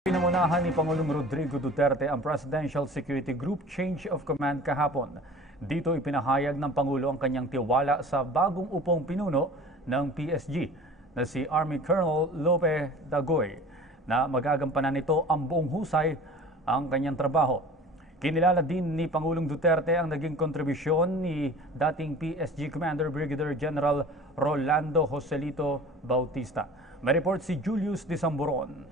Pinamunahan ni Pangulong Rodrigo Duterte ang Presidential Security Group Change of Command kahapon. Dito ipinahayag ng Pangulo ang kanyang tiwala sa bagong upong pinuno ng PSG na si Army Colonel Lope Dagoy na magagampanan nito ang buong husay ang kanyang trabaho. Kinilala din ni Pangulong Duterte ang naging kontribusyon ni dating PSG Commander Brigadier General Rolando Joselito Bautista. May report si Julius Disamboron.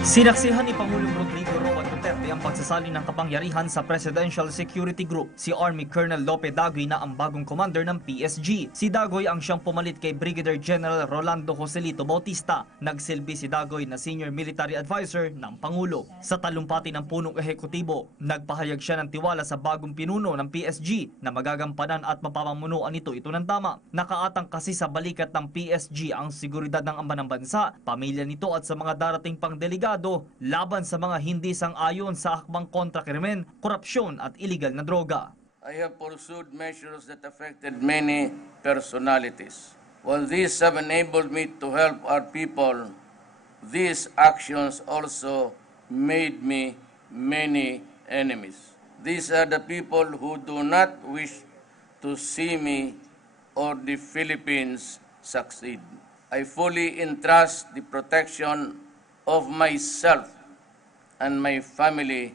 Sinaksihan ni Pangulong Rodrigo Roa Duterte ang pagsasali ng kapangyarihan sa Presidential Security Group. Si Army Colonel Lope Dagoy na ang bagong commander ng PSG. Si Dagoy ang siyang pumalit kay Brigadier General Rolando Joselito Bautista. Nagsilbi si Dagoy na Senior Military Advisor ng Pangulo. Sa talumpati ng punong ehekutibo, nagpahayag siya ng tiwala sa bagong pinuno ng PSG na magagampanan at mapamamunuan nito ito ng tama. Nakaatang kasi sa balikat ng PSG ang seguridad ng amba ng bansa, pamilya nito at sa mga darating pang delegado laban sa mga hindi sang-ayon sa akbang kontra krimen, korupsyon at iligal na droga. I have pursued measures that affected many personalities. While these have enabled me to help our people, these actions also made me many enemies. These are the people who do not wish to see me or the Philippines succeed. I fully entrust the protection of myself and my family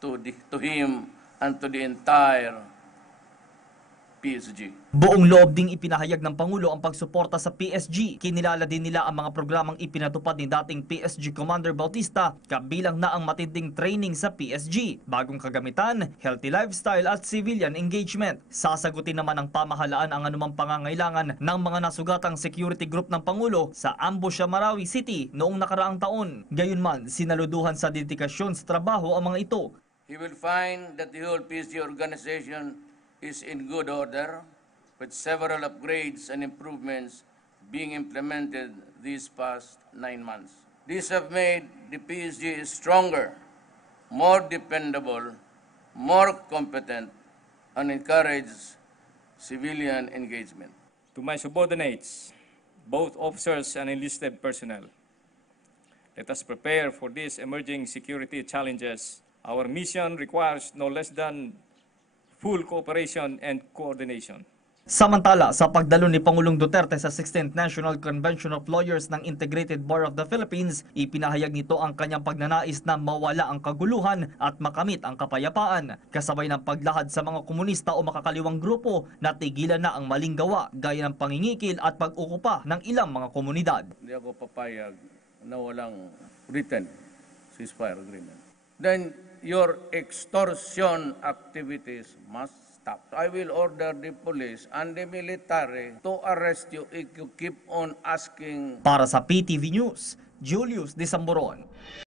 to him and to the entire PSG. Buong loob ding ipinahayag ng Pangulo ang pagsuporta sa PSG. Kinilala din nila ang mga programang ipinatupad ni dating PSG Commander Bautista, kabilang na ang matinding training sa PSG, bagong kagamitan, healthy lifestyle at civilian engagement. Sasagutin naman ng pamahalaan ang anumang pangangailangan ng mga nasugatang security group ng Pangulo sa Ambusha, Marawi City noong nakaraang taon. Gayunman, sinaluduhan sa dedikasyon sa trabaho ang mga ito. He will find that the whole PSG organization is in good order, with several upgrades and improvements being implemented these past 9 months. These have made the PSG stronger, more dependable, more competent, and encourage civilian engagement. To my subordinates, both officers and enlisted personnel, let us prepare for these emerging security challenges. Our mission requires no less than full cooperation and coordination. Samantala, sa pagdalo ni Pangulong Duterte sa 16th National Convention of Lawyers ng Integrated Bar of the Philippines, ipinahayag nito ang kanyang pagnanais na mawala ang kaguluhan at makamit ang kapayapaan, kasabay ng paglahad sa mga komunista o makakaliwang grupo na tigilan na ang maling gawa gaya ng pangingikil at pag-ukupa ng ilang mga komunidad. Hindi ako papayag na walang written ceasefire agreement. Then your extortion activities must stop. I will order the police and the military to arrest you if you keep on asking. Para sa PTV News, Julius Disamboron.